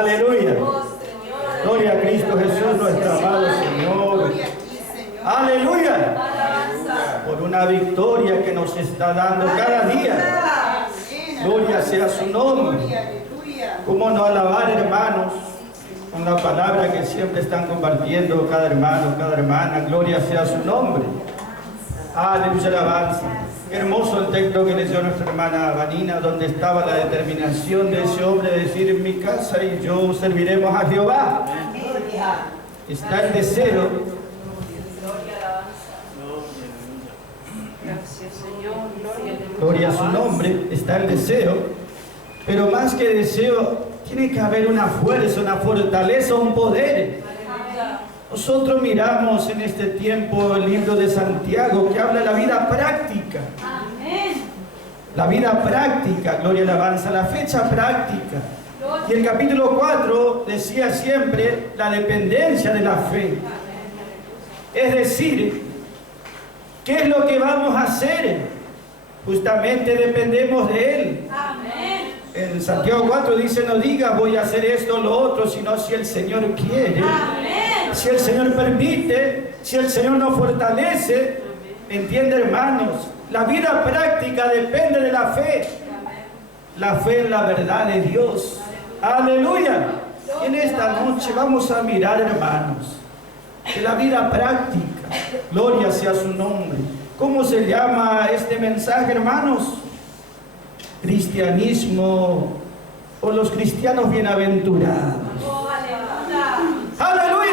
Aleluya. Gloria a Cristo Jesús, nuestro amado Señor. Aleluya. Por una victoria que nos está dando cada día. Gloria sea su nombre. ¿Cómo no alabar, hermanos, con la palabra que siempre están compartiendo cada hermano, cada hermana? Gloria sea su nombre. Aleluya, alabanza. Hermoso el texto que leyó nuestra hermana Vanina, donde estaba la determinación de ese hombre de decir: en mi casa y yo serviremos a Jehová. Está el deseo. Gloria a su nombre. Está el deseo. Pero más que deseo, tiene que haber una fuerza, una fortaleza, un poder. Nosotros miramos en este tiempo el libro de Santiago, que habla de la vida práctica. Amén. La vida práctica, gloria y alabanza, la fecha práctica. Y el capítulo 4 decía siempre la dependencia de la fe. Es decir, ¿qué es lo que vamos a hacer? Justamente dependemos de Él. Amén. En Santiago 4 dice: no digas voy a hacer esto o lo otro, sino si el Señor quiere. Amén. Si el Señor permite, si el Señor nos fortalece. ¿Entiende, hermanos? La vida práctica depende de la fe. La fe en la verdad de Dios. Aleluya. Y en esta noche vamos a mirar, hermanos, de la vida práctica. Gloria sea su nombre. ¿Cómo se llama este mensaje, hermanos? Cristianismo, o los cristianos bienaventurados. ¡Aleluya!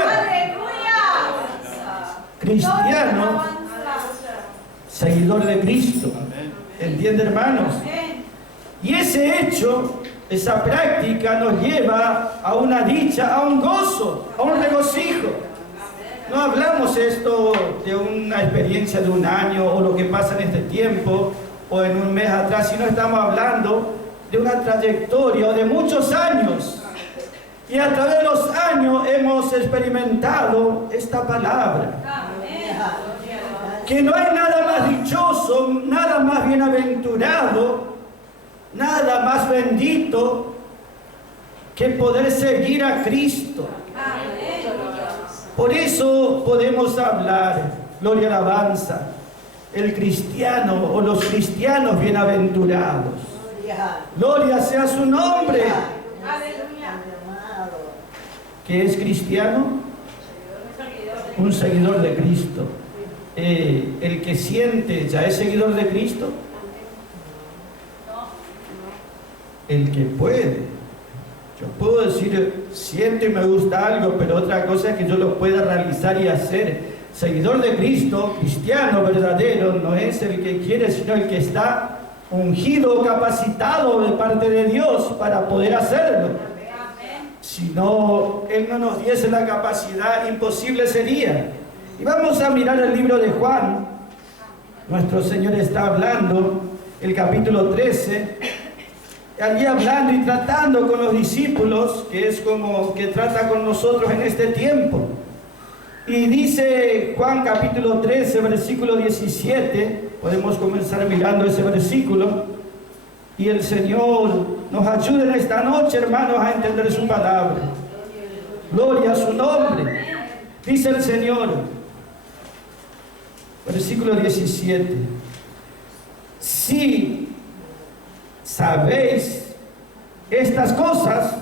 Cristiano, seguidor de Cristo. ¿Entiende, hermanos? Y ese hecho, esa práctica nos lleva a una dicha, a un gozo, a un regocijo. No hablamos esto de una experiencia de un año o lo que pasa en este tiempo o en un mes atrás, sino estamos hablando de una trayectoria o de muchos años. Y a través de los años hemos experimentado esta palabra. Que no hay nada más dichoso, nada más bienaventurado, nada más bendito que poder seguir a Cristo. Por eso podemos hablar, gloria y alabanza, el cristiano o los cristianos bienaventurados. Gloria sea su nombre. ¿Qué es cristiano? Un seguidor de Cristo. El que siente, ¿ya es seguidor de Cristo? El que puede. Yo puedo decir, siento y me gusta algo, pero otra cosa es que yo lo pueda realizar y hacer. Seguidor de Cristo, cristiano verdadero, no es el que quiere, sino el que está ungido, capacitado de parte de Dios para poder hacerlo. Si no, Él no nos diese la capacidad, imposible sería. Y vamos a mirar el libro de Juan. Nuestro Señor está hablando, el capítulo 13, allí hablando y tratando con los discípulos, que es como que trata con nosotros en este tiempo. Y dice Juan capítulo 13, versículo 17, podemos comenzar mirando ese versículo. Y el Señor nos ayude en esta noche, hermanos, a entender su palabra. Gloria a su nombre. Dice el Señor, versículo 17: si sabéis estas cosas,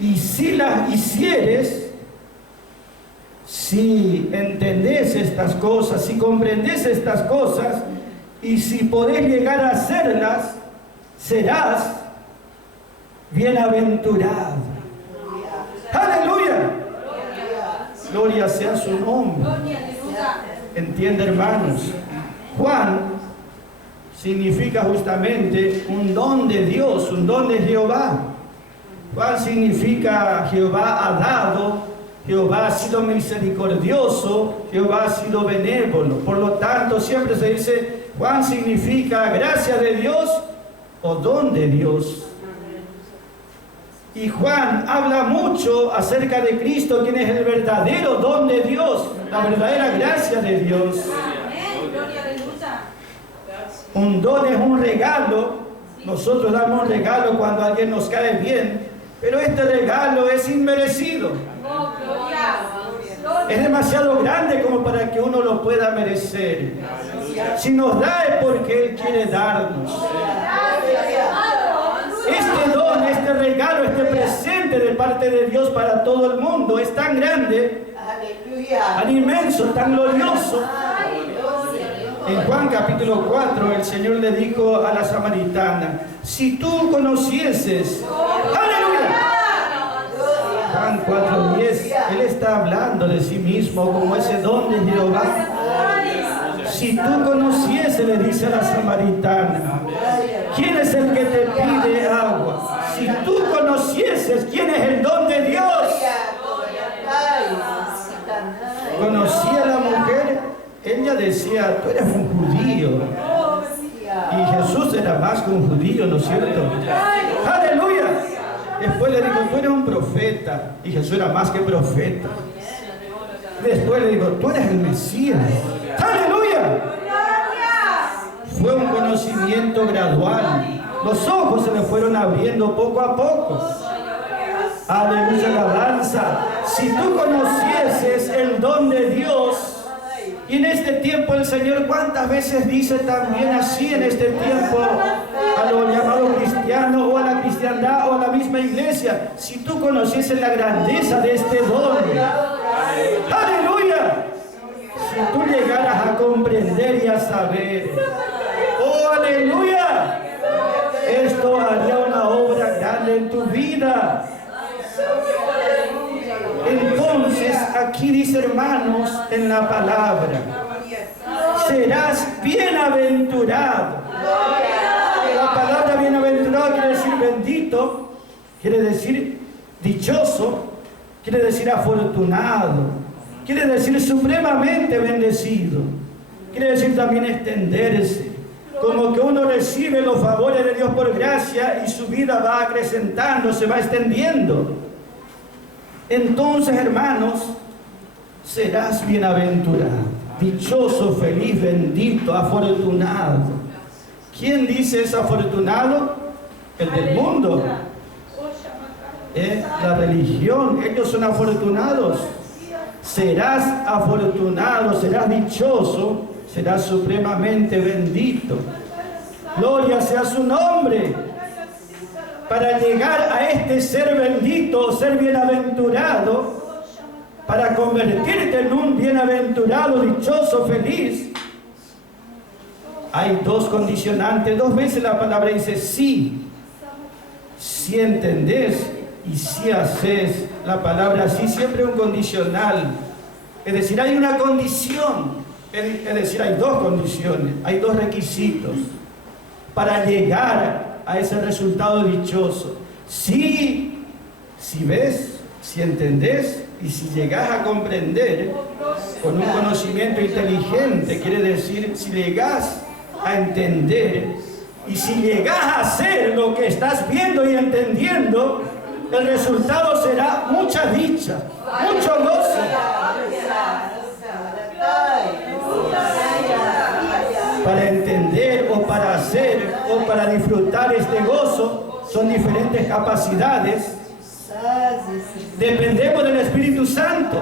y si las hicieres, si entendés estas cosas, si comprendés estas cosas, y si podés llegar a hacerlas, serás bienaventurado. ¡Aleluya! Gloria sea su nombre. ¿Entiende, hermanos? Juan significa justamente un don de Dios, un don de Jehová. Juan significa Jehová ha dado, Jehová ha sido misericordioso, Jehová ha sido benévolo. Por lo tanto, siempre se dice, Juan significa gracia de Dios o don de Dios. Y Juan habla mucho acerca de Cristo, quien es el verdadero don de Dios, la verdadera gracia de Dios. Un don es un regalo. Nosotros damos un regalo cuando alguien nos cae bien, pero este regalo es inmerecido. Es demasiado grande como para que uno lo pueda merecer. Si nos da es porque Él quiere darnos. Este don, este regalo, este presente de parte de Dios para todo el mundo es tan grande, tan inmenso, tan glorioso. En Juan capítulo 4 el Señor le dijo a la samaritana: si tú conocieses, aleluya, Juan 4:10, Él está hablando de sí mismo como ese don de Jehová. Si tú conocieses, le dice a la samaritana, ¿quién es el que te pide agua? Si tú conocieses quién es el don de Dios. Conocía a la mujer, ella decía, tú eres un judío. Y Jesús era más que un judío, ¿no es cierto? ¡Aleluya! Después le dijo, tú eres un profeta. Y Jesús era más que profeta. Después le dijo, tú eres el Mesías. ¡Aleluya! Fue un conocimiento gradual. Los ojos se le fueron abriendo poco a poco. Aleluya, alabanza. Si tú conocieses el don de Dios, y en este tiempo el Señor cuántas veces dice también así en este tiempo a los llamados cristianos o a la cristiandad o a la misma iglesia, si tú conocieses la grandeza de este don, aleluya, si tú llegaras a comprender y a saber, oh aleluya, esto haría una obra grande en tu vida. Entonces, aquí dice, hermanos, en la palabra, serás bienaventurado. La palabra bienaventurado quiere decir bendito, quiere decir dichoso, quiere decir afortunado, quiere decir supremamente bendecido, quiere decir también extenderse, como que uno recibe los favores de Dios por gracia y su vida va acrecentando, se va extendiendo. Entonces, hermanos, serás bienaventurado, dichoso, feliz, bendito, afortunado. ¿Quién dice es afortunado? El del mundo. La religión, ellos son afortunados. Serás afortunado, serás dichoso, serás supremamente bendito. Gloria sea su nombre. Para llegar a este ser bendito, ser bienaventurado, para convertirte en un bienaventurado, dichoso, feliz, hay dos condicionantes. Dos veces la palabra dice sí, si entendés y si haces. La palabra sí siempre es un condicional. Es decir, hay una condición. Es decir, hay dos condiciones, hay dos requisitos para llegar a ese resultado dichoso. Si ves, si entendés y si llegás a comprender con un conocimiento inteligente, quiere decir, si llegás a entender y si llegás a hacer lo que estás viendo y entendiendo, el resultado será mucha dicha, mucho gozo. Para entender o para hacer o para disfrutar este gozo son diferentes capacidades. Dependemos del Espíritu Santo.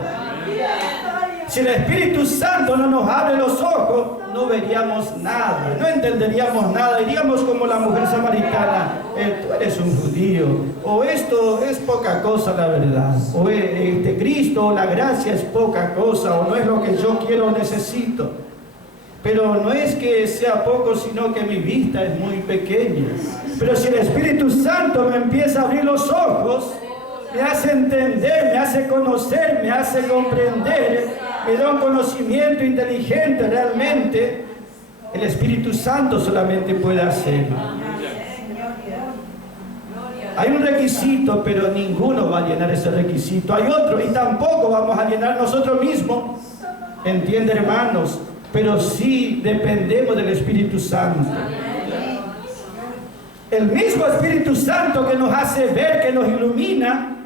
Si el Espíritu Santo no nos abre los ojos, no veríamos nada, no entenderíamos nada. Diríamos como la mujer samaritana, tú eres un judío, o esto es poca cosa la verdad, o Cristo, la gracia es poca cosa, o no es lo que yo quiero o necesito. Pero no es que sea poco, sino que mi vista es muy pequeña. Pero si el Espíritu Santo me empieza a abrir los ojos, me hace entender, me hace conocer, me hace comprender, me da un conocimiento inteligente realmente, el Espíritu Santo solamente puede hacerlo. Hay un requisito, pero ninguno va a llenar ese requisito. Hay otro, y tampoco vamos a llenar nosotros mismos. ¿Entiende, hermanos? Pero sí dependemos del Espíritu Santo. El mismo Espíritu Santo que nos hace ver, que nos ilumina,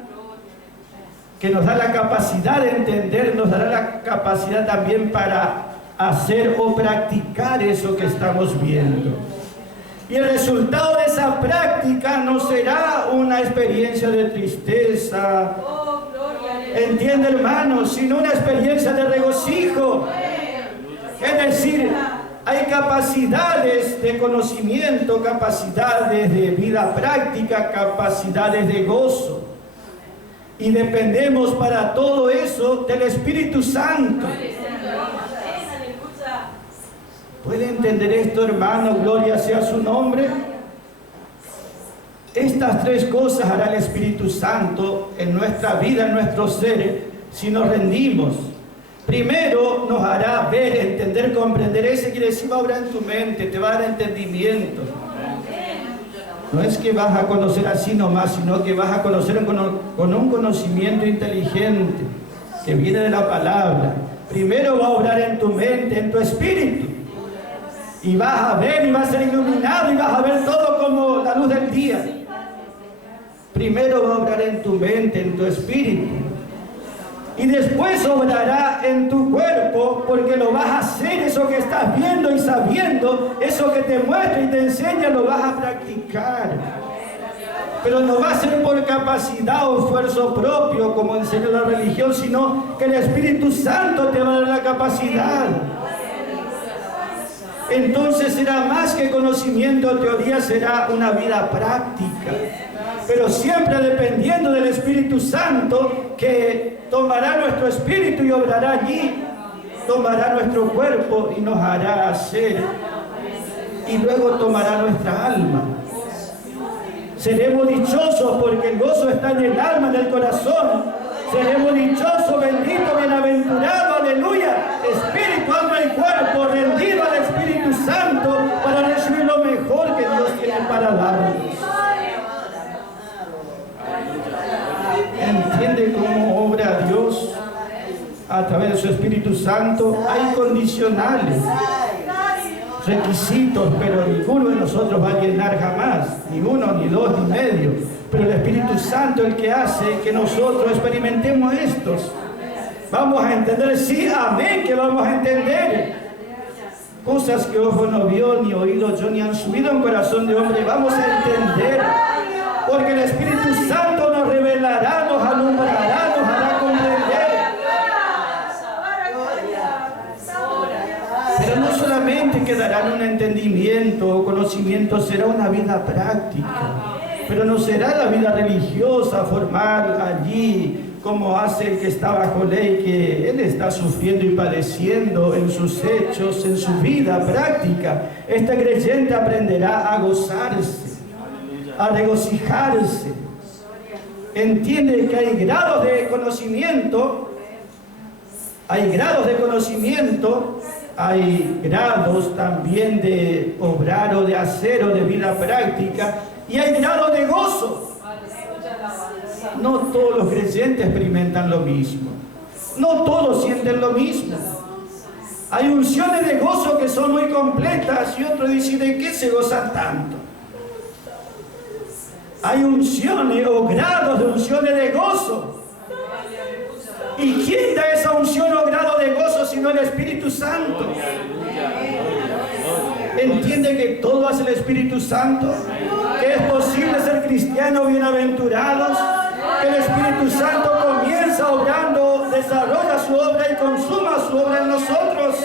que nos da la capacidad de entender, nos dará la capacidad también para hacer o practicar eso que estamos viendo. Y el resultado de esa práctica no será una una experiencia de tristeza. Entiende, hermano, sino una experiencia de regocijo. Es decir, hay capacidades de conocimiento, capacidades de vida práctica, capacidades de gozo. Y dependemos para todo eso del Espíritu Santo. ¿Puede entender esto, hermano? Gloria sea su nombre. Estas tres cosas hará el Espíritu Santo en nuestra vida, en nuestro ser, si nos rendimos. Primero nos hará ver, entender, comprender. Ese quiere decir, va a obrar en tu mente, te va a dar entendimiento. No es que vas a conocer así nomás, sino que vas a conocer con un conocimiento inteligente que viene de la palabra. Primero va a obrar en tu mente, en tu espíritu. Y vas a ver y vas a ser iluminado y vas a ver todo como la luz del día. Primero va a obrar en tu mente, en tu espíritu. Y después obrará en tu cuerpo, porque lo vas a hacer, eso que estás viendo y sabiendo, eso que te muestra y te enseña, lo vas a practicar. Pero no va a ser por capacidad o esfuerzo propio, como enseña la religión, sino que el Espíritu Santo te va a dar la capacidad. Entonces será más que conocimiento o teoría, será una vida práctica. Pero siempre dependiendo del Espíritu Santo, que tomará nuestro espíritu y obrará allí, tomará nuestro cuerpo y nos hará hacer, y luego tomará nuestra alma. Seremos dichosos porque el gozo está en el alma, en el corazón. Seremos dichosos, bendito, bienaventurado, aleluya, espíritu, alma y cuerpo, rendido al Espíritu Santo para recibir lo mejor que Dios tiene para darnos. ¿Entiende cómo obra Dios a través de su Espíritu Santo? Hay condicionales, requisitos, pero ninguno de nosotros va a llenar jamás, ni uno, ni dos, ni medio. Pero el Espíritu Santo es el que hace que nosotros experimentemos estos. Vamos a entender, sí, amén, que vamos a entender. Cosas que ojo no vio, ni oído yo, ni han subido en corazón de hombre, vamos a entender. Porque el Espíritu Santo nos revelará, nos alumbrará, nos hará comprender. Pero no solamente quedará en un entendimiento o conocimiento, será una vida práctica. Pero no será la vida religiosa, formal, allí, como hace el que está bajo ley, que él está sufriendo y padeciendo en sus hechos, en su vida práctica. Este creyente aprenderá a gozarse, a regocijarse. Entiende que hay grados de conocimiento, hay grados también de obrar o de hacer o de vida práctica, y hay grados de gozo. No todos los creyentes experimentan lo mismo, no todos sienten lo mismo. Hay unciones de gozo que son muy completas y otros dicen, ¿de qué se gozan tanto? Hay unciones o grados de unciones de gozo. ¿Y quién da esa unción o grado de gozo sino el Espíritu Santo? ¿Entiende que todo hace el Espíritu Santo? Que es posible ser cristianos bienaventurados, que el Espíritu Santo comienza obrando, desarrolla su obra y consuma su obra en nosotros.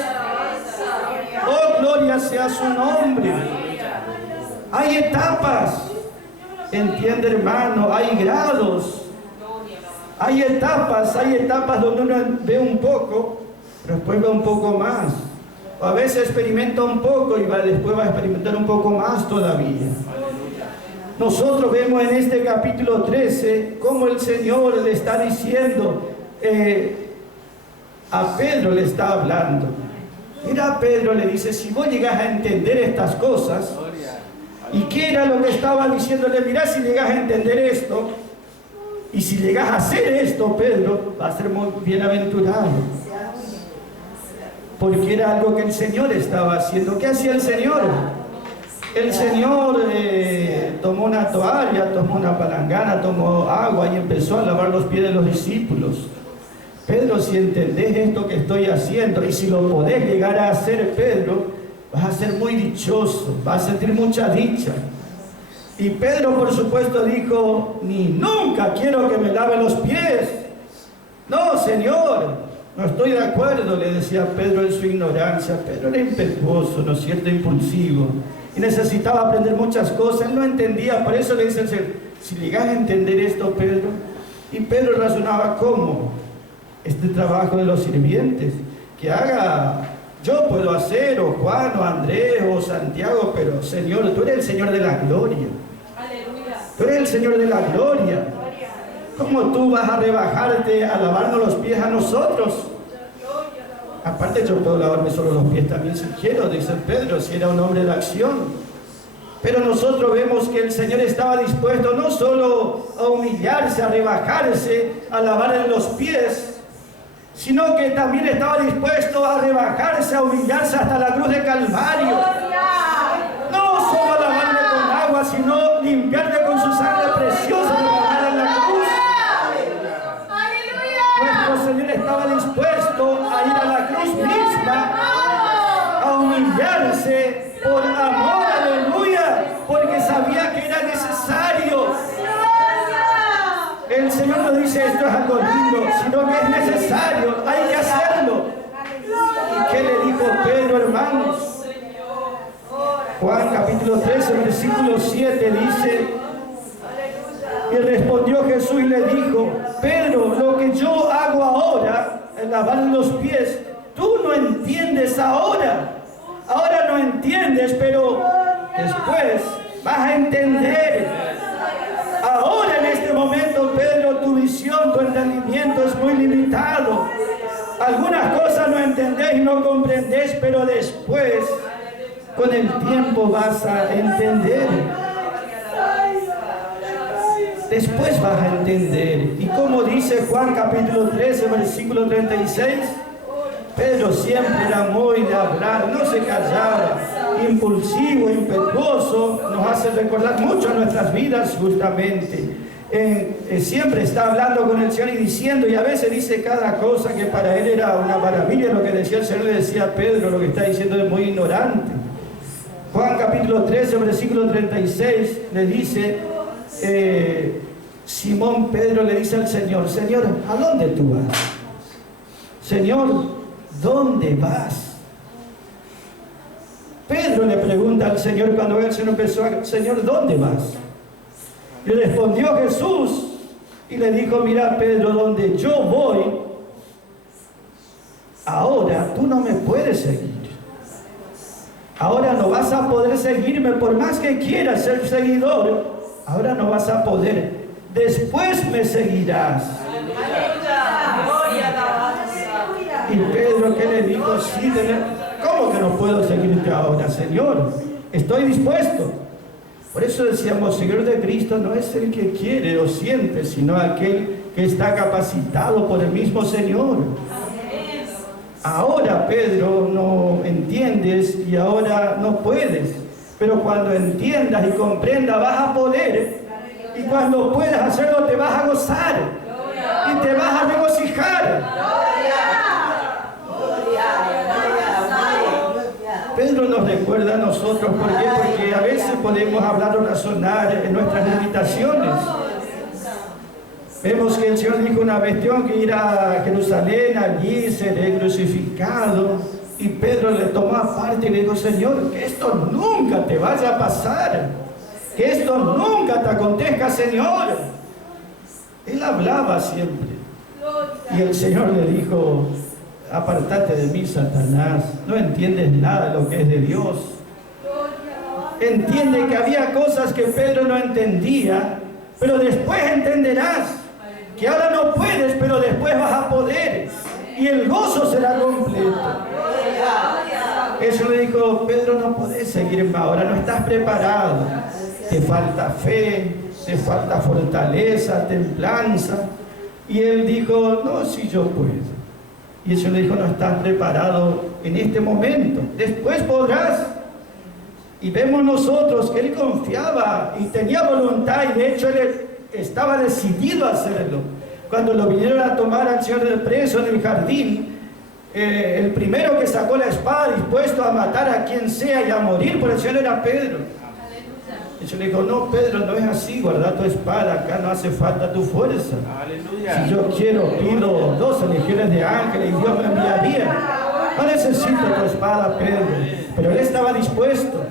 Oh, gloria sea su nombre. Hay etapas, entiende, hermano, hay grados, hay etapas donde uno ve un poco, pero después ve un poco más. O a veces experimenta un poco y después va a experimentar un poco más todavía. Nosotros vemos en este capítulo 13 cómo el Señor le está diciendo, a Pedro le está hablando. Mira, Pedro le dice, si vos llegas a entender estas cosas, ¿y qué era lo que estaba diciéndole? Mira, si llegas a entender esto, y si llegas a hacer esto, Pedro, va a ser muy bienaventurado. Porque era algo que el Señor estaba haciendo. ¿Qué hacía el Señor? El Señor tomó una toalla, tomó una palangana, tomó agua y empezó a lavar los pies de los discípulos. Pedro, si entendés esto que estoy haciendo y si lo podés llegar a hacer, Pedro, vas a ser muy dichoso, vas a sentir mucha dicha. Y Pedro, por supuesto, dijo, ni nunca quiero que me lave los pies. No, Señor, no estoy de acuerdo, le decía Pedro en su ignorancia. Pedro era impetuoso, ¿no es cierto?, impulsivo, y necesitaba aprender muchas cosas. Él no entendía, por eso le dice el Señor, si llegas a entender esto, Pedro. Y Pedro razonaba, ¿cómo? Este trabajo de los sirvientes, que haga, yo puedo hacer, o Juan, o Andrés, o Santiago, pero Señor, tú eres el Señor de la gloria. Aleluya. Tú eres el Señor de la gloria. ¿Cómo tú vas a rebajarte a lavarnos los pies a nosotros? Aparte, yo puedo lavarme solo los pies también si quiero, dice Pedro, si era un hombre de acción. Pero nosotros vemos que el Señor estaba dispuesto no solo a humillarse, a rebajarse, a lavarle los pies, sino que también estaba dispuesto a rebajarse, a humillarse hasta la cruz de Calvario. No solo a lavarle con agua, sino limpiarle con su sangre preciosa derramada en la cruz. Nuestro Señor estaba dispuesto a ir a la cruz misma, a humillarse por amor, aleluya, porque sabía que era necesario. El Señor no dice esto es algo lindo, sino que es necesario, hay que hacerlo. ¿Y qué le dijo Pedro, hermanos? Juan capítulo 13, versículo 7 dice, y respondió Jesús y le dijo, Pedro, lo que yo hago ahora, el lavar los pies, tú no entiendes ahora. Ahora no entiendes, pero después vas a entender. Ahora en este momento, Pedro, tu visión, tu entendimiento es muy limitado. Algunas cosas no entendés y no comprendés, pero después, con el tiempo vas a entender. Después vas a entender. Y como dice Juan capítulo 13, versículo 36, Pedro siempre era muy de hablar, no se callaba, impulsivo, impetuoso, nos hace recordar mucho nuestras vidas justamente. Siempre está hablando con el Señor y diciendo, y a veces dice cada cosa que para él era una maravilla. Lo que decía el Señor le decía a Pedro, lo que está diciendo es muy ignorante. Juan capítulo 13, versículo 36, le dice, Simón Pedro le dice al Señor, Señor, ¿a dónde tú vas? Señor, ¿dónde vas? Pedro le pregunta al Señor cuando el Señor empezó a, Señor, ¿dónde vas? Le respondió Jesús y le dijo, mira Pedro, donde yo voy, ahora tú no me puedes seguir. Ahora no vas a poder seguirme por más que quieras ser seguidor. Ahora no vas a poder. Después me seguirás. Y Pedro, ¿qué le dijo? Sí, ¿cómo que no puedo seguirte ahora, Señor? Estoy dispuesto. Por eso decíamos, Señor de Cristo no es el que quiere o siente, sino aquel que está capacitado por el mismo Señor. Ahora, Pedro, no entiendes y ahora no puedes. Pero cuando entiendas y comprendas, vas a poder. Y cuando puedas hacerlo, te vas a gozar. Y te vas a regocijar. Pedro nos recuerda a nosotros, ¿por qué? Porque a veces podemos hablar o razonar en nuestras limitaciones. Vemos que el Señor dijo una vez, tengo que ir a Jerusalén, allí seré crucificado. Y Pedro le tomó aparte y le dijo, Señor, que esto nunca te vaya a pasar. Que esto nunca te acontezca, Señor. Él hablaba siempre. Y el Señor le dijo, apartate de mí, Satanás, no entiendes nada de lo que es de Dios. Entiende que había cosas que Pedro no entendía, pero después entenderás que ahora no puedes, pero después vas a poder, y el gozo será completo. Eso le dijo, Pedro, no podés seguirme ahora, no estás preparado, te falta fe, te falta fortaleza, templanza. Y él dijo, no, si yo puedo. Y el Señor le dijo, no estás preparado en este momento, después podrás. Y vemos nosotros que él confiaba y tenía voluntad, y de hecho él estaba decidido a hacerlo. Cuando lo vinieron a tomar al Señor del preso en el jardín, el primero que sacó la espada dispuesto a matar a quien sea y a morir por el Señor era Pedro. Yo le digo, no, Pedro, no es así, guarda tu espada, acá no hace falta tu fuerza. Aleluya. Si yo quiero, pido 2 legiones de ángeles y Dios me enviaría. No necesito tu espada, Pedro. Pero él estaba dispuesto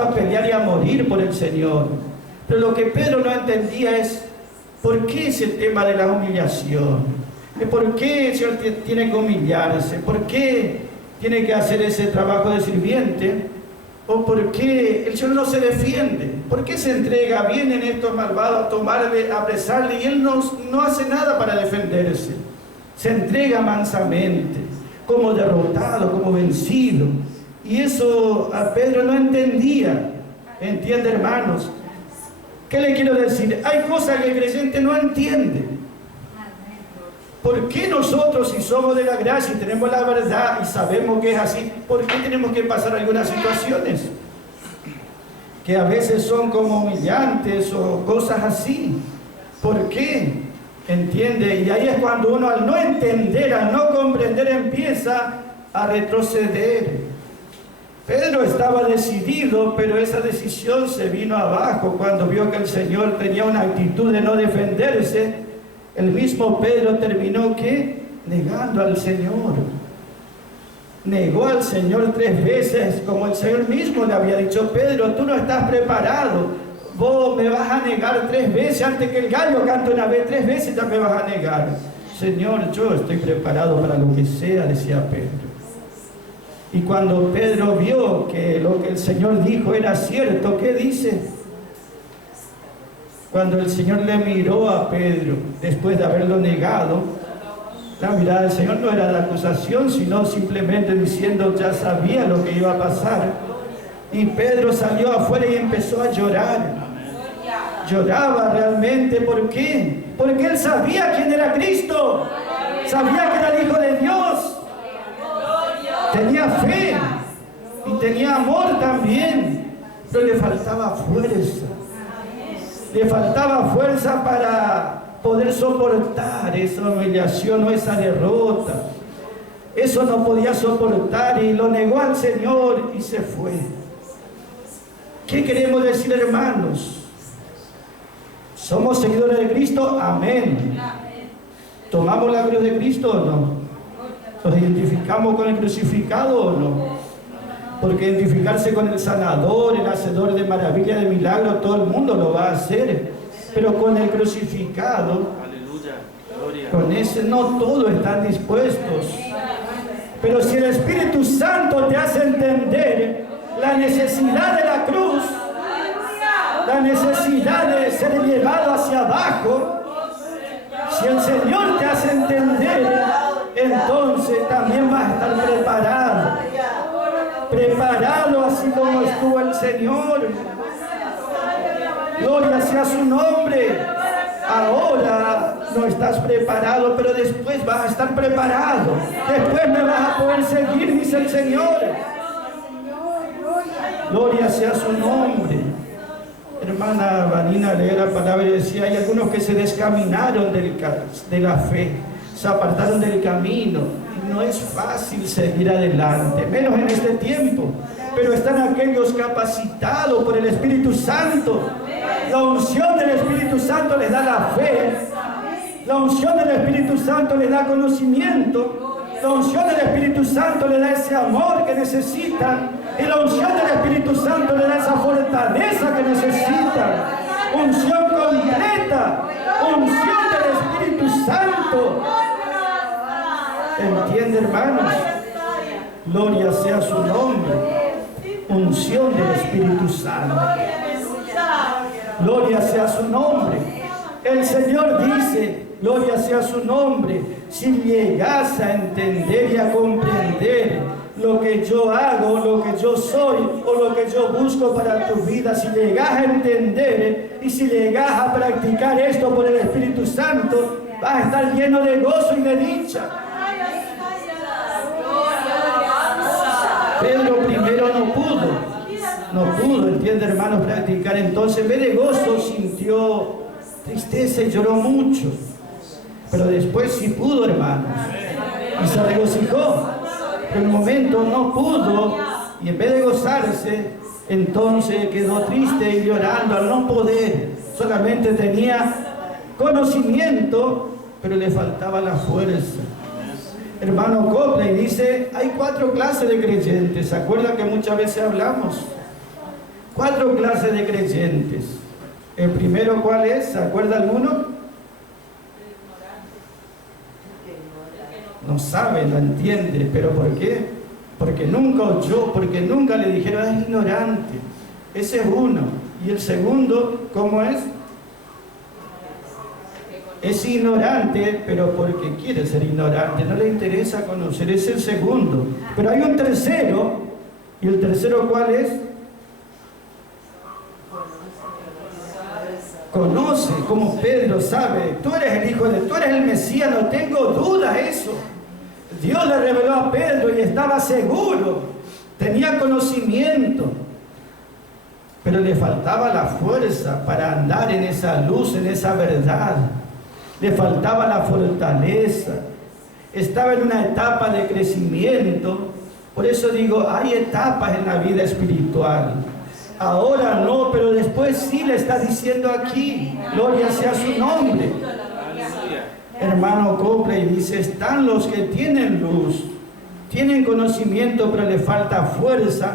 a pelear y a morir por el Señor. Pero lo que Pedro no entendía es, ¿por qué es el tema de la humillación? ¿Por qué el Señor tiene que humillarse? ¿Por qué tiene que hacer ese trabajo de sirviente? ¿O por qué el Señor no se defiende? ¿Por qué se entrega? Vienen estos malvados a tomarle, a apresarle y Él no hace nada para defenderse. Se entrega mansamente, como derrotado, como vencido. Y eso a Pedro no entendía. ¿Entiende, hermanos? ¿Qué le quiero decir? Hay cosas que el creyente no entiende. ¿Por qué nosotros, si somos de la gracia y tenemos la verdad y sabemos que es así, por qué tenemos que pasar algunas situaciones que a veces son como humillantes o cosas así? ¿Por qué? ¿Entiende? Y ahí es cuando uno, al no entender, al no comprender, empieza a retroceder. Pedro estaba decidido, pero esa decisión se vino abajo cuando vio que el Señor tenía una actitud de no defenderse. El mismo Pedro terminó, ¿qué? Negando al Señor. Negó al Señor 3 veces, como el Señor mismo le había dicho, Pedro, tú no estás preparado. Vos me vas a negar 3 veces, antes que el gallo cante una vez, 3 veces ya me vas a negar. Señor, yo estoy preparado para lo que sea, decía Pedro. Y cuando Pedro vio que lo que el Señor dijo era cierto, ¿qué dice? Cuando el Señor le miró a Pedro, después de haberlo negado, la mirada del Señor no era de acusación, sino simplemente diciendo, ya sabía lo que iba a pasar. Y Pedro salió afuera y empezó a llorar. Lloraba realmente, ¿por qué? Porque él sabía quién era Cristo. Sabía que era el Hijo de Dios. Tenía fe y tenía amor también, pero le faltaba fuerza. Le faltaba fuerza para poder soportar esa humillación o esa derrota. Eso no podía soportar y lo negó al Señor y se fue. ¿Qué queremos decir, hermanos? ¿Somos seguidores de Cristo? Amén. ¿Tomamos la cruz de Cristo o no? ¿Nos identificamos con el crucificado o no? Porque identificarse con el sanador, el hacedor de maravillas, de milagros, todo el mundo lo va a hacer. Pero con el crucificado, con ese no todos están dispuestos. Pero si el Espíritu Santo te hace entender la necesidad de la cruz, la necesidad de ser llevado hacia abajo, si el Señor te hace entender, entonces también vas a estar preparado así como estuvo el Señor. Gloria sea su nombre. Ahora no estás preparado, pero después vas a estar preparado. Después me vas a poder seguir, dice el Señor. Gloria sea su nombre. Hermana Vanina leía la palabra y decía, hay algunos que se descaminaron de la fe, se apartaron del camino. Y no es fácil seguir adelante, menos en este tiempo. Pero están aquellos capacitados por el Espíritu Santo. La unción del Espíritu Santo les da la fe. La unción del Espíritu Santo les da conocimiento. La unción del Espíritu Santo les da ese amor que necesitan. Y la unción del Espíritu Santo les da esa fortaleza que necesitan. Unción completa. Unción del Espíritu Santo. ¿Entiende, hermanos? Gloria sea su nombre. Unción del Espíritu Santo. Gloria sea su nombre. El Señor dice, gloria sea su nombre, si llegas a entender y a comprender lo que yo hago, lo que yo soy o lo que yo busco para tu vida, si llegas a entender y si llegas a practicar esto por el Espíritu Santo, vas a estar lleno de gozo y de dicha. Pedro primero no pudo, entiende, hermanos, practicar. Entonces, en vez de gozo, sintió tristeza y lloró mucho. Pero después sí pudo, hermanos, y se regocijó. Pero en un momento no pudo, y en vez de gozarse, Entonces quedó triste y llorando al no poder. Solamente tenía conocimiento, pero le faltaba la fuerza. Hermano Copley dice, hay 4 clases de creyentes. ¿Se acuerdan que muchas veces hablamos? 4 clases de creyentes. El primero, ¿cuál es? ¿Se acuerda alguno? No sabe, no entiende. ¿Pero por qué? Porque nunca oyó, porque nunca le dijeron, es ignorante. Ese es uno. Y el segundo, ¿cómo es? Es ignorante, pero porque quiere ser ignorante, no le interesa conocer, es el segundo. Pero hay un tercero, ¿y el tercero cuál es? Conoce, como Pedro sabe, tú eres el Hijo de Dios, tú eres el Mesías, no tengo duda eso. Dios le reveló a Pedro y estaba seguro, tenía conocimiento, pero le faltaba la fuerza para andar en esa luz, en esa verdad. Le faltaba la fortaleza, estaba en una etapa de crecimiento. Por eso digo, hay etapas en la vida espiritual. Ahora no, pero después sí le está diciendo aquí, gloria sea su nombre. Hermano Copley dice, están los que tienen luz, tienen conocimiento, pero le falta fuerza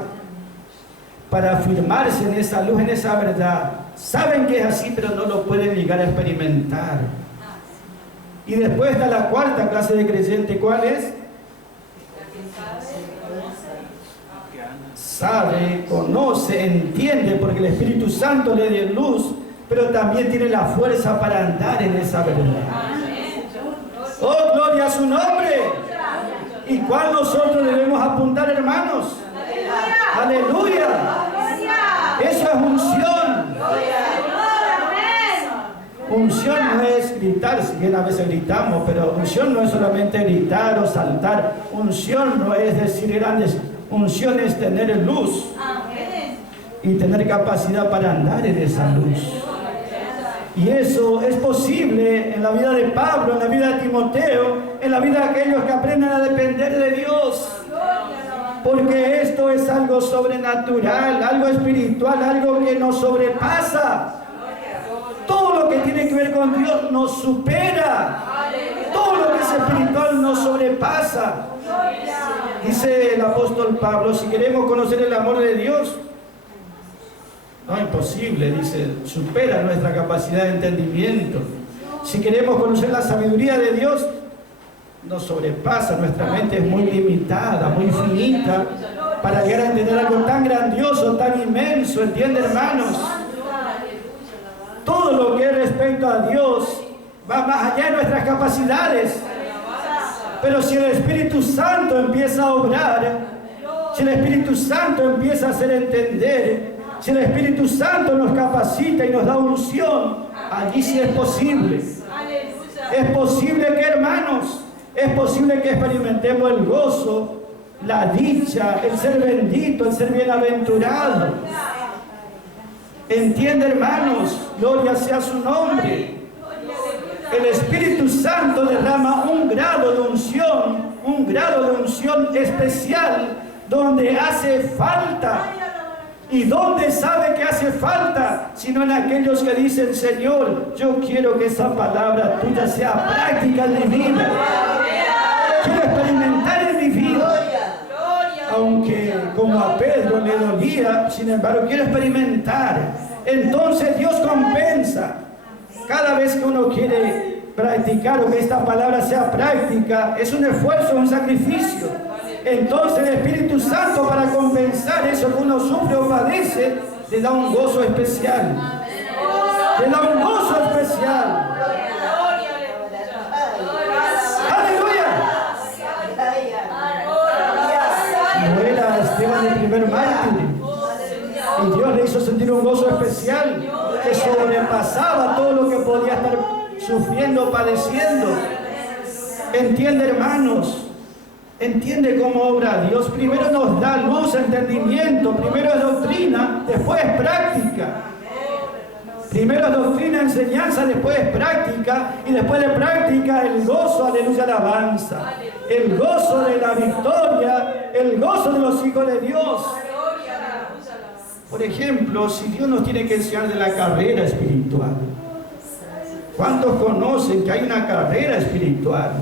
para afirmarse en esa luz, en esa verdad. Saben que es así, pero no lo pueden llegar a experimentar. Y después está la 4ª clase de creyente, ¿cuál es? Sabe, conoce, entiende, porque el Espíritu Santo le dio luz, pero también tiene la fuerza para andar en esa verdad. ¡Oh, gloria a su nombre! ¿Y cuál nosotros debemos apuntar, hermanos? ¡Aleluya! Eso es unción. Unción no es gritar, si bien a veces gritamos, pero unción no es solamente gritar o saltar. Unción no es decir grandes. Unción es tener luz y tener capacidad para andar en esa luz. Y eso es posible en la vida de Pablo, en la vida de Timoteo, en la vida de aquellos que aprenden a depender de Dios. Porque esto es algo sobrenatural, algo espiritual, algo que nos sobrepasa. Todo lo que tiene que ver con Dios nos supera. Todo lo que es espiritual nos sobrepasa. Dice el apóstol Pablo, si queremos conocer el amor de Dios, no es imposible, dice, supera nuestra capacidad de entendimiento. Si queremos conocer la sabiduría de Dios, nos sobrepasa, nuestra mente es muy limitada, muy finita, para llegar a entender algo tan grandioso, tan inmenso, ¿entiende, hermanos? Todo lo que es respecto a Dios va más allá de nuestras capacidades. Pero si el Espíritu Santo empieza a obrar, si el Espíritu Santo empieza a hacer entender, si el Espíritu Santo nos capacita y nos da unción, allí sí es posible. Es posible que, hermanos, es posible que experimentemos el gozo, la dicha, el ser bendito, el ser bienaventurado. ¿Entiende, hermanos? Gloria sea su nombre. El Espíritu Santo derrama un grado de unción especial donde hace falta. ¿Y dónde sabe que hace falta? Sino en aquellos que dicen, Señor, yo quiero que esa palabra tuya sea práctica en mi vida. Quiero experimentar en mi vida. Aunque como a Pedro le dolía, sin embargo, quiero experimentar. Entonces Dios compensa. Cada vez que uno quiere practicar o que esta palabra sea práctica, es un esfuerzo, un sacrificio. Entonces el Espíritu Santo, para compensar eso que uno sufre o padece, le da un gozo especial. Le da un gozo especial. ¡Aleluya! No era Esteban el primer mártir. Y Dios le hizo sentir un gozo especial que sobrepasaba todo lo que podía estar sufriendo, padeciendo. ¿Entiende, hermanos? ¿Entiende cómo obra Dios? Primero nos da luz, entendimiento. Primero es doctrina, después es práctica. Primero es doctrina, enseñanza, después es práctica. Y después de práctica, el gozo, aleluya, alabanza. El gozo de la victoria, el gozo de los hijos de Dios. Por ejemplo, si Dios nos tiene que enseñar de la carrera espiritual, ¿cuántos conocen que hay una carrera espiritual?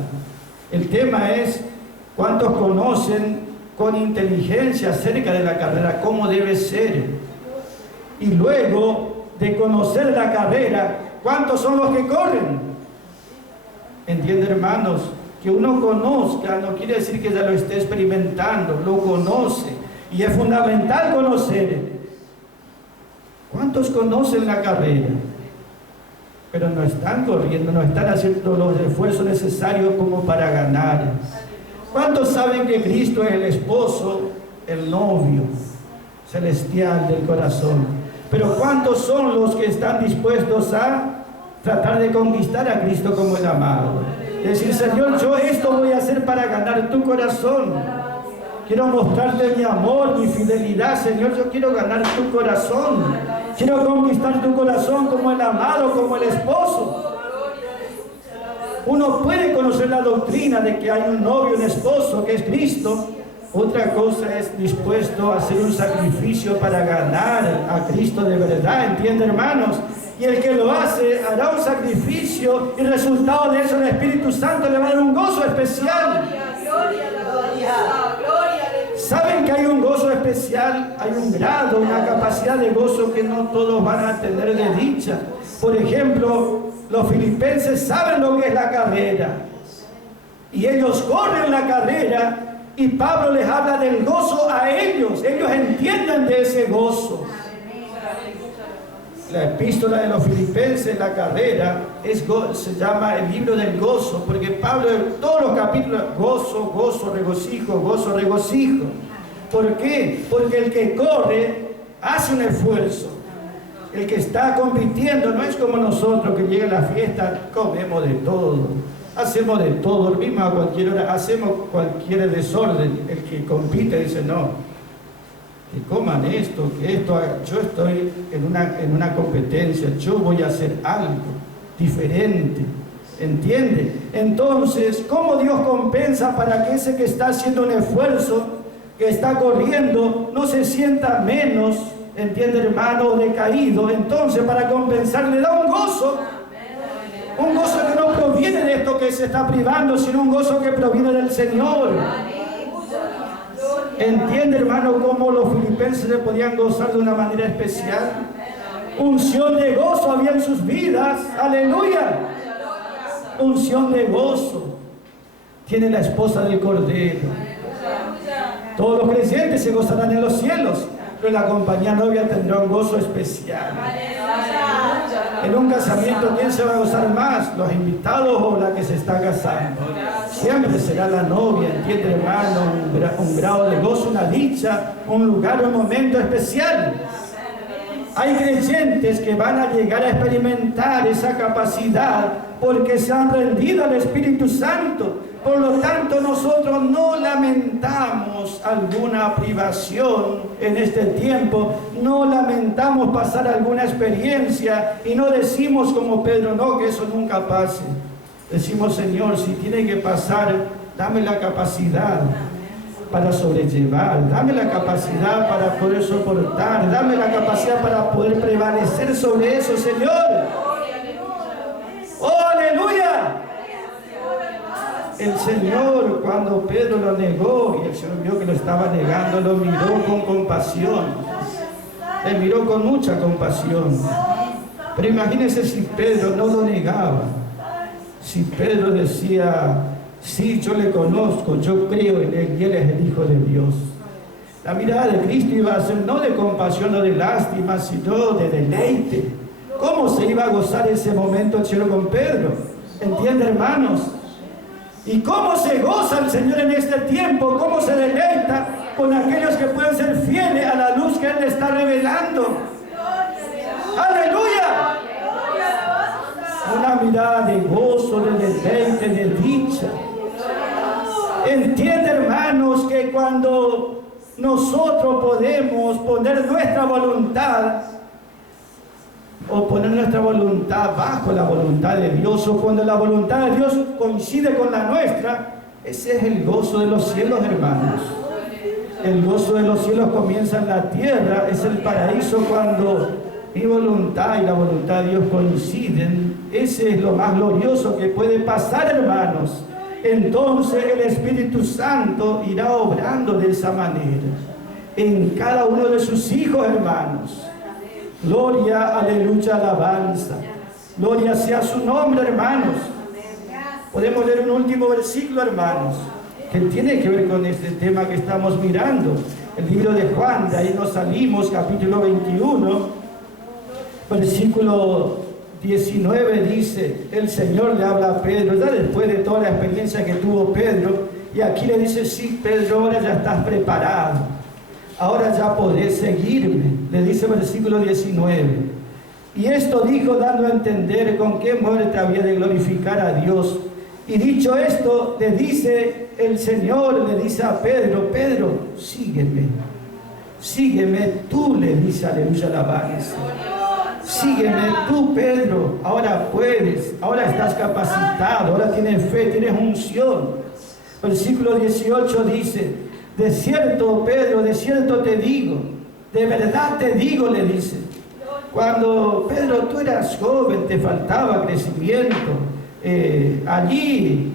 El tema es, ¿cuántos conocen con inteligencia acerca de la carrera, cómo debe ser? Y luego de conocer la carrera, ¿cuántos son los que corren? ¿Entiende, hermanos? Que uno conozca no quiere decir que ya lo esté experimentando, lo conoce. Y es fundamental conocer. ¿Cuántos conocen la carrera? Pero no están corriendo, no están haciendo los esfuerzos necesarios como para ganar. ¿Cuántos saben que Cristo es el esposo, el novio celestial del corazón? Pero ¿cuántos son los que están dispuestos a tratar de conquistar a Cristo como el amado? Decir, Señor, yo esto voy a hacer para ganar tu corazón. Quiero mostrarte mi amor, mi fidelidad, Señor. Yo quiero ganar tu corazón. Quiero conquistar tu corazón como el amado, como el esposo. Uno puede conocer la doctrina de que hay un novio, un esposo, que es Cristo. Otra cosa es dispuesto a hacer un sacrificio para ganar a Cristo de verdad. ¿Entiende, hermanos? Y el que lo hace hará un sacrificio y el resultado de eso el Espíritu Santo le va a dar un gozo especial. ¿Saben que hay un gozo especial? Hay un grado, una capacidad de gozo que no todos van a tener de dicha. Por ejemplo, los filipenses saben lo que es la carrera. Y ellos corren la carrera y Pablo les habla del gozo a ellos. Ellos entienden de ese gozo. La epístola de los filipenses, la carrera, se llama el libro del gozo, porque Pablo en todos los capítulos, gozo, gozo, regocijo, gozo, regocijo. ¿Por qué? Porque el que corre hace un esfuerzo. El que está compitiendo no es como nosotros que llega a la fiesta, comemos de todo, hacemos de todo, dormimos a cualquier hora, hacemos cualquier desorden. El que compite dice no. Que coman esto, que esto, yo estoy en una competencia, yo voy a hacer algo diferente, ¿entiende? Entonces, ¿cómo Dios compensa para que ese que está haciendo un esfuerzo, que está corriendo, no se sienta menos, ¿entiende, hermano, decaído? Entonces, para compensar, le da un gozo que no proviene de esto que se está privando, sino un gozo que proviene del Señor. ¿Entiende, hermano, cómo los filipenses se podían gozar de una manera especial? Unción de gozo había en sus vidas. ¡Aleluya! Unción de gozo. Tiene la esposa del Cordero. Todos los creyentes se gozarán en los cielos, pero la compañía novia tendrá un gozo especial. En un casamiento, ¿quién se va a gozar más? ¿Los invitados o la que se está casando? Siempre será la novia, ¿entiende, hermano? Un grado de gozo, una dicha, un lugar, un momento especial. Hay creyentes que van a llegar a experimentar esa capacidad porque se han rendido al Espíritu Santo. Por lo tanto, nosotros no lamentamos alguna privación en este tiempo, no lamentamos pasar alguna experiencia y no decimos como Pedro, no, que eso nunca pase. Decimos, Señor, si tiene que pasar, dame la capacidad para sobrellevar, dame la capacidad para poder soportar, dame la capacidad para poder prevalecer sobre eso, Señor. ¡Oh, aleluya! El Señor, cuando Pedro lo negó y el Señor vio que lo estaba negando, lo miró con compasión. Le miró con mucha compasión. Pero imagínense si Pedro no lo negaba. Si Pedro decía, sí, yo le conozco, yo creo en él y él es el Hijo de Dios. La mirada de Cristo iba a ser no de compasión o de lástima, sino de deleite. ¿Cómo se iba a gozar ese momento el Señor con Pedro? ¿Entiende, hermanos? ¿Y cómo se goza el Señor en este tiempo? ¿Cómo se deleita con aquellos que pueden ser fieles a la luz que Él le está revelando? ¡Aleluya! Una mirada de gozo, de deleite, de dicha. Entiende, hermanos, que cuando nosotros podemos poner nuestra voluntad o poner nuestra voluntad bajo la voluntad de Dios, o cuando la voluntad de Dios coincide con la nuestra, ese es el gozo de los cielos, hermanos. El gozo de los cielos comienza en la tierra, es el paraíso cuando mi voluntad y la voluntad de Dios coinciden. Ese es lo más glorioso que puede pasar, hermanos. Entonces el Espíritu Santo irá obrando de esa manera en cada uno de sus hijos, hermanos. Gloria, aleluya, alabanza. Gloria sea su nombre, hermanos. Podemos leer un último versículo, hermanos, que tiene que ver con este tema que estamos mirando. El libro de Juan, de ahí nos salimos, capítulo 21, versículo 19 dice, el Señor le habla a Pedro, ya después de toda la experiencia que tuvo Pedro, y aquí le dice, sí, Pedro, ahora ya estás preparado, ahora ya podés seguirme, le dice el versículo 19. Y esto dijo dando a entender con qué muerte había de glorificar a Dios. Y dicho esto, le dice el Señor, le dice a Pedro, Pedro, sígueme, sígueme tú, le dice, aleluya, alabanza. Sígueme tú, Pedro, ahora puedes, ahora estás capacitado, ahora tienes fe, tienes unción. Versículo 18 dice, de cierto, Pedro, de cierto te digo, de verdad te digo, le dice, cuando Pedro tú eras joven, te faltaba crecimiento, allí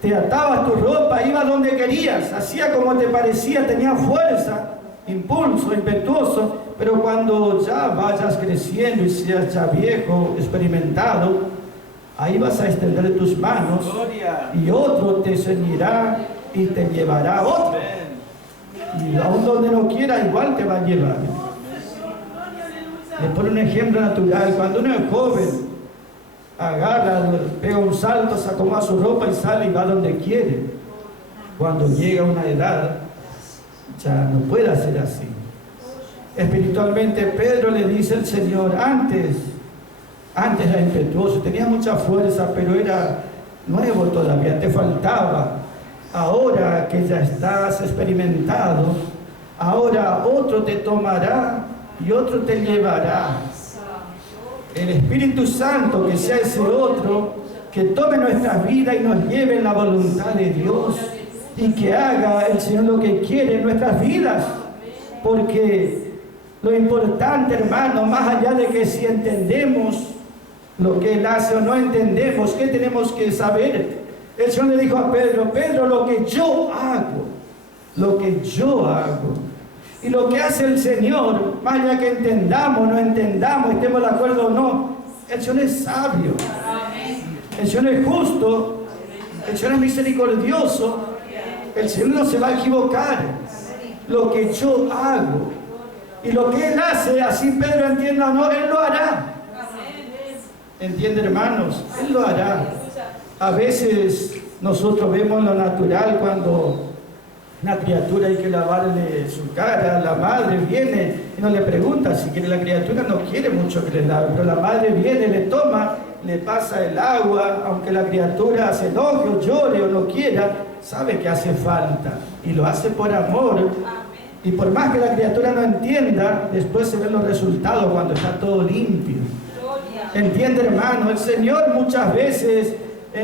te atabas tu ropa, ibas donde querías, hacía como te parecía, tenía fuerza, impulso, impetuoso, pero cuando ya vayas creciendo y seas ya viejo, experimentado, ahí vas a extender tus manos y otro te ceñirá y te llevará a otro. Y aún donde no quiera, igual te va a llevar. Les pone un ejemplo natural. Cuando uno es joven, agarra, pega un salto, se acomoda su ropa y sale y va donde quiere. Cuando llega a una edad, ya no puede hacer así. Espiritualmente, Pedro le dice al Señor, antes era impetuoso, tenía mucha fuerza, pero era nuevo todavía, te faltaba. Ahora que ya estás experimentado, ahora otro te tomará y otro te llevará. El Espíritu Santo, que sea ese otro, que tome nuestras vidas y nos lleve en la voluntad de Dios y que haga el Señor lo que quiere en nuestras vidas, porque lo importante, hermano, más allá de que si entendemos lo que Él hace o no entendemos, ¿qué tenemos que saber? El Señor le dijo a Pedro, Pedro, lo que yo hago, y lo que hace el Señor, más allá que entendamos, no entendamos, estemos de acuerdo o no, el Señor es sabio, el Señor es justo, el Señor es misericordioso, el Señor no se va a equivocar. Lo que yo hago y lo que Él hace, así Pedro entienda o no, Él lo hará. ¿Entiende, hermanos? Él lo hará. A veces nosotros vemos lo natural cuando una criatura hay que lavarle su cara, la madre viene y no le pregunta si quiere, la criatura no quiere mucho que le lave, pero la madre viene, le toma, le pasa el agua, aunque la criatura se enoje o llore o no quiera, sabe que hace falta y lo hace por amor. Y por más que la criatura no entienda, después se ven los resultados cuando está todo limpio. ¿Entiende, hermano? El Señor muchas veces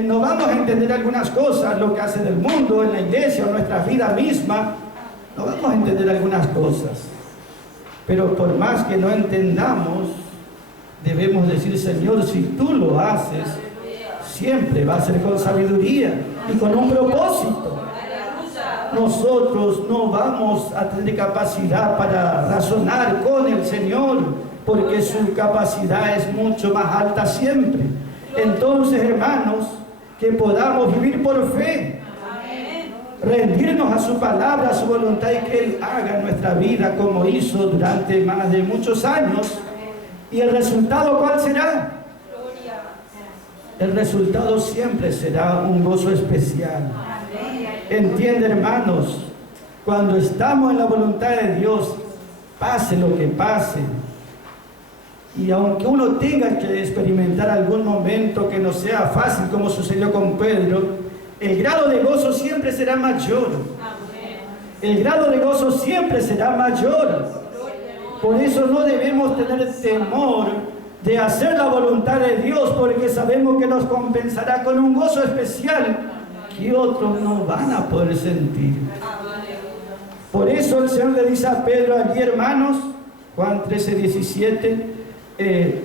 no vamos a entender algunas cosas, lo que hace en el mundo, en la iglesia, en nuestra vida misma, no vamos a entender algunas cosas. Pero por más que no entendamos, debemos decir, Señor, si tú lo haces, siempre va a ser con sabiduría y con un propósito. Nosotros no vamos a tener capacidad para razonar con el Señor, porque su capacidad es mucho más alta siempre. Entonces, hermanos, que podamos vivir por fe, rendirnos a su palabra, a su voluntad, y que Él haga en nuestra vida como hizo durante más de muchos años. ¿Y el resultado cuál será? El resultado siempre será un gozo especial. Entiende, hermanos, cuando estamos en la voluntad de Dios, pase lo que pase, y aunque uno tenga que experimentar algún momento que no sea fácil, como sucedió con Pedro, el grado de gozo siempre será mayor. El grado de gozo siempre será mayor. Por eso no debemos tener temor de hacer la voluntad de Dios, porque sabemos que nos compensará con un gozo especial que otros no van a poder sentir. Por eso el Señor le dice a Pedro allí, hermanos, Juan 13:17,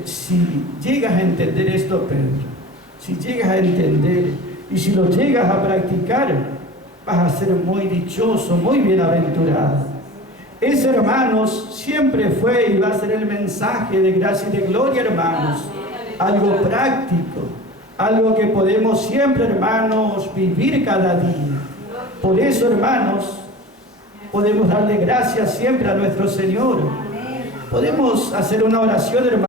si llegas a entender esto, Pedro, si llegas a entender y si lo llegas a practicar, vas a ser muy dichoso, muy bienaventurado. Ese, hermanos, siempre fue y va a ser el mensaje de gracia y de gloria, hermanos. Algo práctico, algo que podemos siempre, hermanos, vivir cada día. Por eso, hermanos, podemos darle gracias siempre a nuestro Señor. Podemos hacer una oración, hermanos.